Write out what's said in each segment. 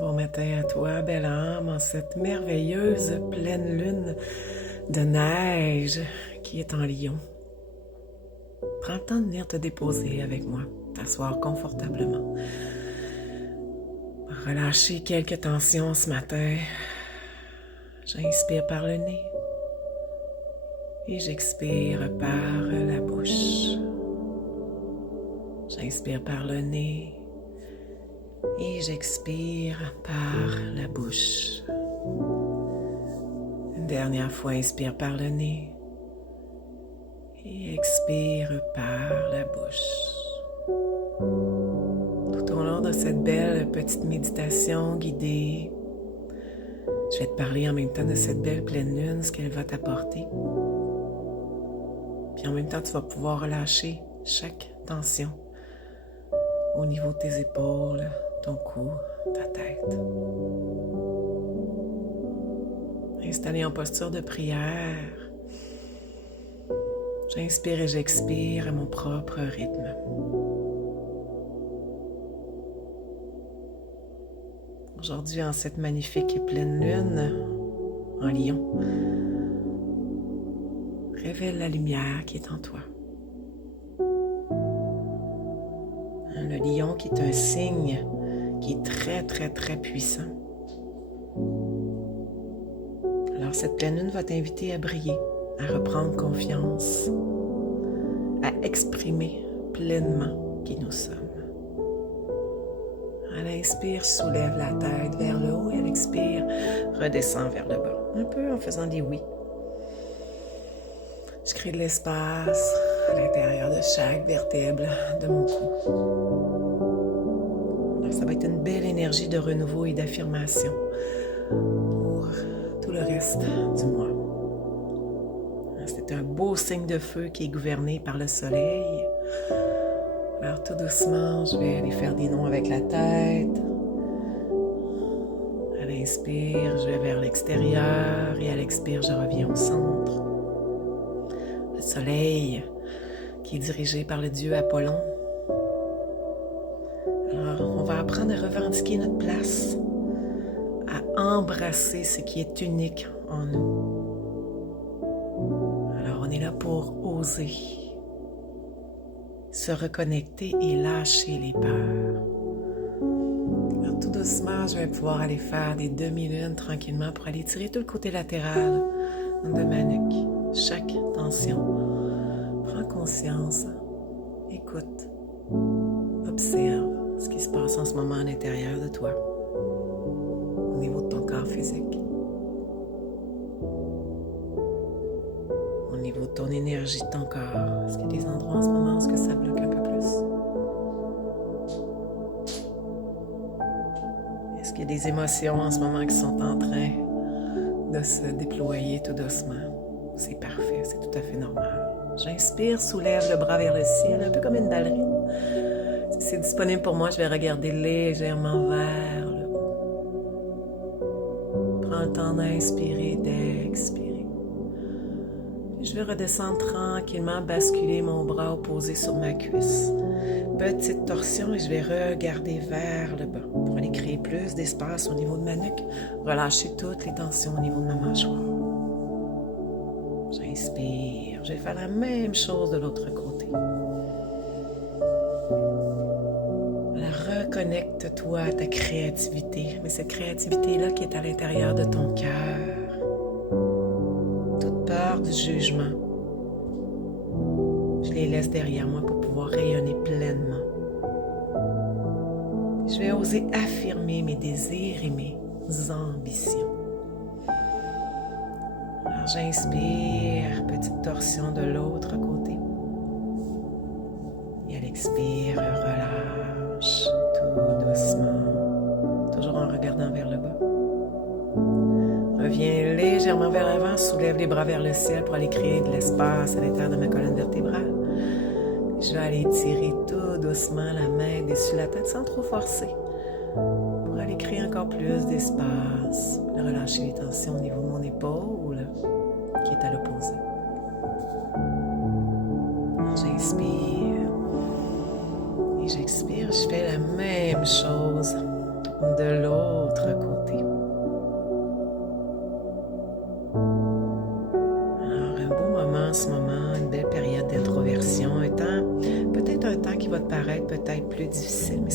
Bon matin à toi, belle âme, en cette merveilleuse pleine lune de neige qui est en Lion. Prends le temps de venir te déposer avec moi, t'asseoir confortablement. Relâcher quelques tensions ce matin. J'inspire par le nez et j'expire par la bouche. J'inspire par le nez et j'expire par la bouche. Une dernière fois, inspire par le nez et expire par la bouche. Tout au long de cette belle petite méditation guidée, je vais te parler en même temps de cette belle pleine lune, ce qu'elle va t'apporter. Puis en même temps, tu vas pouvoir relâcher chaque tension au niveau de tes épaules, ton cou, ta tête. Installé en posture de prière, j'inspire et j'expire à mon propre rythme. Aujourd'hui, en cette magnifique et pleine lune, en Lion, révèle la lumière qui est en toi. Le Lion qui est un signe qui est très, très, très puissant. Alors, cette pleine lune va t'inviter à briller, à reprendre confiance, à exprimer pleinement qui nous sommes. À l'inspire, soulève la tête vers le haut et à l'expire, redescend vers le bas. Un peu en faisant des oui. Je crée de l'espace à l'intérieur de chaque vertèbre de mon cou. Alors, ça va être une belle énergie de renouveau et d'affirmation pour tout le reste du mois. C'est un beau signe de feu qui est gouverné par le soleil. Alors tout doucement, je vais aller faire des noms avec la tête. À l'inspire, je vais vers l'extérieur et à l'expire, je reviens au centre. Le soleil qui est dirigé par le dieu Apollon. Alors, on va apprendre à revendiquer notre place, à embrasser ce qui est unique en nous. Alors, on est là pour oser se reconnecter et lâcher les peurs. Alors, tout doucement, je vais pouvoir aller faire des demi-lunes tranquillement pour aller tirer tout le côté latéral de ma nuque. Chaque tension. Prends conscience, écoute, observe ce qui se passe en ce moment à l'intérieur de toi, au niveau de ton corps physique, au niveau de ton énergie de ton corps. Est-ce qu'il y a des endroits en ce moment où ça bloque un peu plus? Est-ce qu'il y a des émotions en ce moment qui sont en train de se déployer tout doucement? C'est parfait, c'est tout à fait normal. J'inspire, soulève le bras vers le ciel, un peu comme une ballerine. Si c'est disponible pour moi, je vais regarder légèrement vers le haut. Prends le temps d'inspirer, d'expirer. Je vais redescendre tranquillement, basculer mon bras opposé sur ma cuisse. Petite torsion et je vais regarder vers le bas pour aller créer plus d'espace au niveau de ma nuque. Relâcher toutes les tensions au niveau de ma mâchoire. J'inspire. Je vais faire la même chose de l'autre côté. Alors, reconnecte-toi à ta créativité. Mais cette créativité-là qui est à l'intérieur de ton cœur. Toute peur du jugement. Je les laisse derrière moi pour pouvoir rayonner pleinement. Je vais oser affirmer mes désirs et mes ambitions. Alors, j'inspire, petite torsion de l'autre côté. Et à l'expire, relâche tout doucement, toujours en regardant vers le bas. Reviens légèrement vers l'avant, soulève les bras vers le ciel pour aller créer de l'espace à l'intérieur de ma colonne vertébrale. Je vais aller tirer tout doucement la main dessus la tête sans trop forcer pour aller créer encore plus d'espace. Relâcher les tensions au niveau de mon épaule qui est à l'opposé. J'inspire et j'expire. Je fais la même chose de l'autre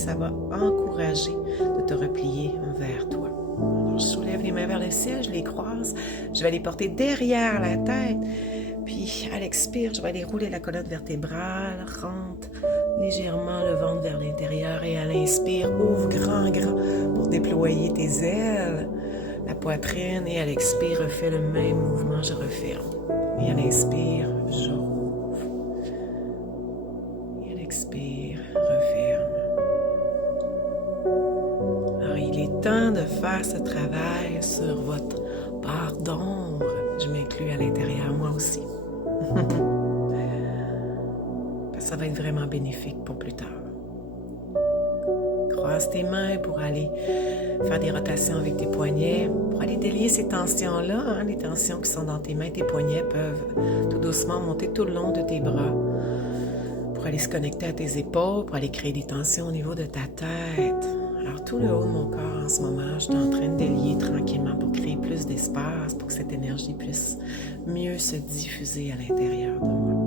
ça va encourager de te replier vers toi. Alors, je soulève les mains vers le ciel, je les croise, je vais les porter derrière la tête, puis à l'expire, je vais aller rouler la colonne vertébrale, rentre légèrement le ventre vers l'intérieur et à l'inspire, ouvre grand pour déployer tes ailes, la poitrine et à l'expire, refais le même mouvement, je referme. Et à l'inspire, je rouvre. Et à l'expire, referme. Alors, il est temps de faire ce travail sur votre part d'ombre. Je m'inclus à l'intérieur, moi aussi. Ça va être vraiment bénéfique pour plus tard. Croise tes mains pour aller faire des rotations avec tes poignets, pour aller délier ces tensions-là. Les tensions qui sont dans tes mains, tes poignets peuvent tout doucement monter tout le long de tes bras pour aller se connecter à tes épaules, pour aller créer des tensions au niveau de ta tête. Alors tout le haut de mon corps en ce moment, je suis en train de délier tranquillement pour créer plus d'espace, pour que cette énergie puisse mieux se diffuser à l'intérieur de moi.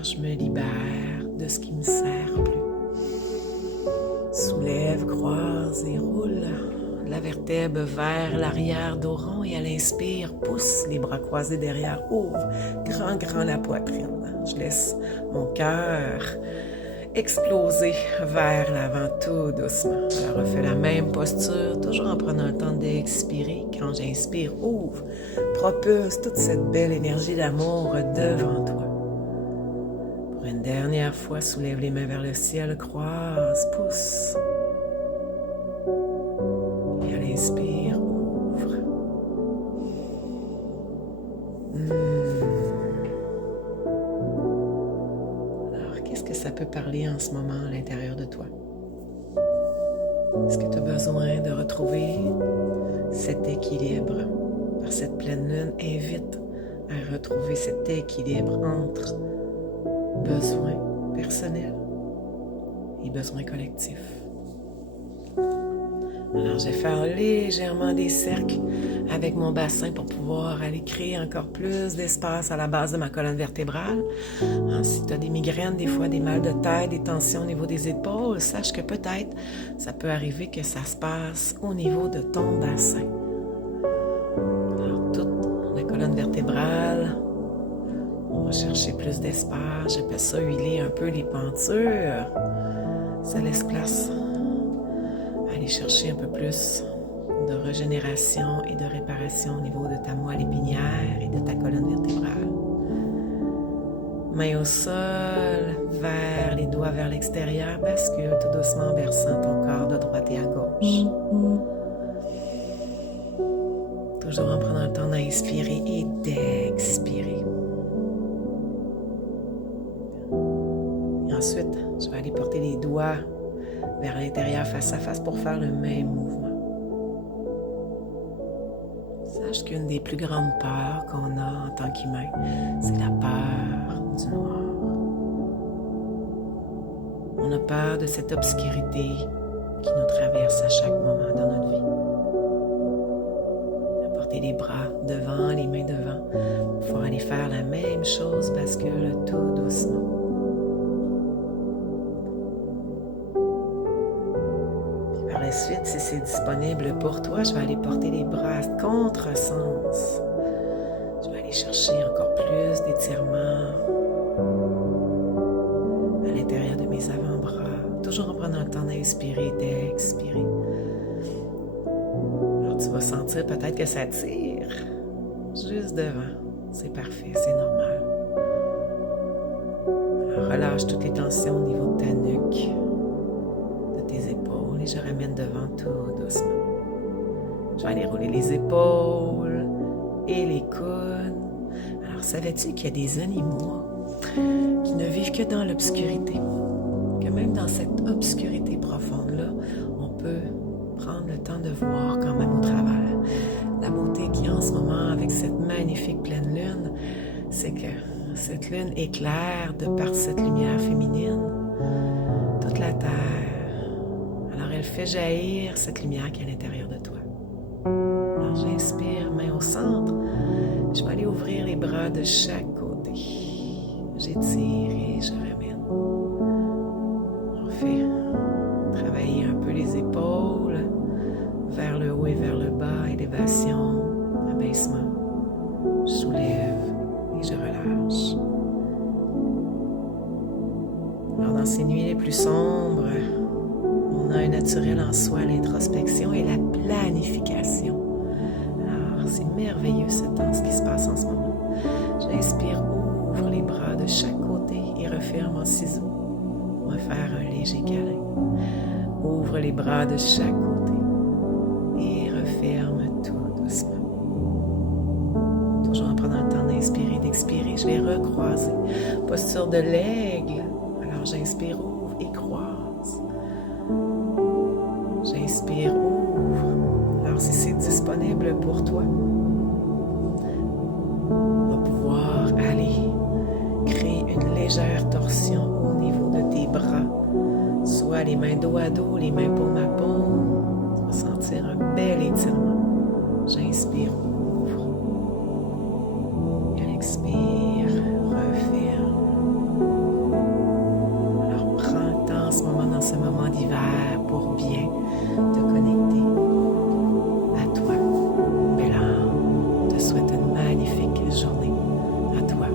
Je me libère de ce qui me sert plus. Soulève, croise et roule la vertèbre vers l'arrière dos rond et à l'inspire, pousse les bras croisés derrière, ouvre grand la poitrine. Je laisse mon cœur exploser vers l'avant tout doucement. Alors, refais la même posture, toujours en prenant le temps d'expirer. Quand j'inspire, ouvre, propulse toute cette belle énergie d'amour devant toi. Pour une dernière fois, soulève les mains vers le ciel, croise, pousse. Et à l'inspire, ouvre. Alors, qu'est-ce que ça peut parler en ce moment à l'intérieur de toi? Est-ce que tu as besoin de retrouver cet équilibre? Par cette pleine lune, invite à retrouver cet équilibre entre besoins personnels et besoins collectifs. Alors, je vais faire légèrement des cercles avec mon bassin pour pouvoir aller créer encore plus d'espace à la base de ma colonne vertébrale. Si tu as des migraines, des fois des mal de tête, des tensions au niveau des épaules, sache que peut-être ça peut arriver que ça se passe au niveau de ton bassin. Alors, toute la colonne vertébrale, on va chercher plus d'espace. J'appelle ça huiler un peu les pentures. Ça laisse place à aller chercher un peu plus de régénération et de réparation au niveau de ta moelle épinière et de ta colonne vertébrale. Main au sol, vers les doigts vers l'extérieur, bascule tout doucement en versant ton corps de droite et à gauche. Toujours en prenant le temps d'inspirer et d'expirer. Ensuite, je vais aller porter les doigts vers l'intérieur face à face pour faire le même mouvement. Sache qu'une des plus grandes peurs qu'on a en tant qu'humain, c'est la peur du noir. On a peur de cette obscurité qui nous traverse à chaque moment dans notre vie. Porter les bras devant, les mains devant, pour pouvoir aller faire la même chose, bascule tout doucement. Par la suite, si c'est disponible pour toi, je vais aller porter les bras à contresens. Je vais aller chercher encore plus d'étirements à l'intérieur de mes avant-bras, toujours en prenant le temps d'inspirer et d'expirer. Alors, tu vas sentir peut-être que ça tire juste devant. C'est parfait, c'est normal. Alors, relâche toutes les tensions au niveau de ta nuque, de tes épaules. Et je ramène devant tout doucement. Je vais aller rouler les épaules et les coudes. Alors, savais-tu qu'il y a des animaux qui ne vivent que dans l'obscurité? Que même dans cette obscurité profonde-là, on peut prendre le temps de voir quand même au travers. La beauté qu'il y a en ce moment avec cette magnifique pleine lune, c'est que cette lune éclaire de par cette lumière féminine toute la terre. Alors, elle fait jaillir cette lumière qui est à l'intérieur de toi. Alors, j'inspire, main au centre. Je vais aller ouvrir les bras de chaque côté. j'étire et je ramène. On fait travailler un peu les épaules, vers le haut et vers le bas, élévation, abaissement. Je soulève et je relâche. Alors dans ces nuits les plus sombres, on a un naturel en soi, l'introspection et la planification. Alors c'est merveilleux ce temps, ce qui se passe en ce moment. J'inspire, ouvre les bras de chaque côté et referme en ciseaux. On va faire un léger câlin. Ouvre les bras de chaque côté et referme tout doucement. Toujours en prenant le temps d'inspirer et d'expirer, je vais recroiser. Posture de l'aigle. Alors j'inspire, ouvre et croise. J'inspire, ouvre. Alors si c'est disponible pour toi, on va pouvoir aller créer une légère torsion au niveau de tes bras. Soit les mains dos à dos, les mains paume à paume. Tu vas sentir un bel étirement. J'inspire, ouvre. Et à l'expire, referme. Alors prends le temps en ce moment, dans ce moment d'hiver, pour bien te connecter à toi. Belle âme, te souhaite une magnifique journée. À toi.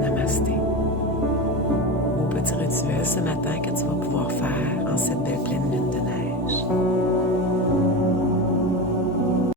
Namasté. Petit rituel ce matin,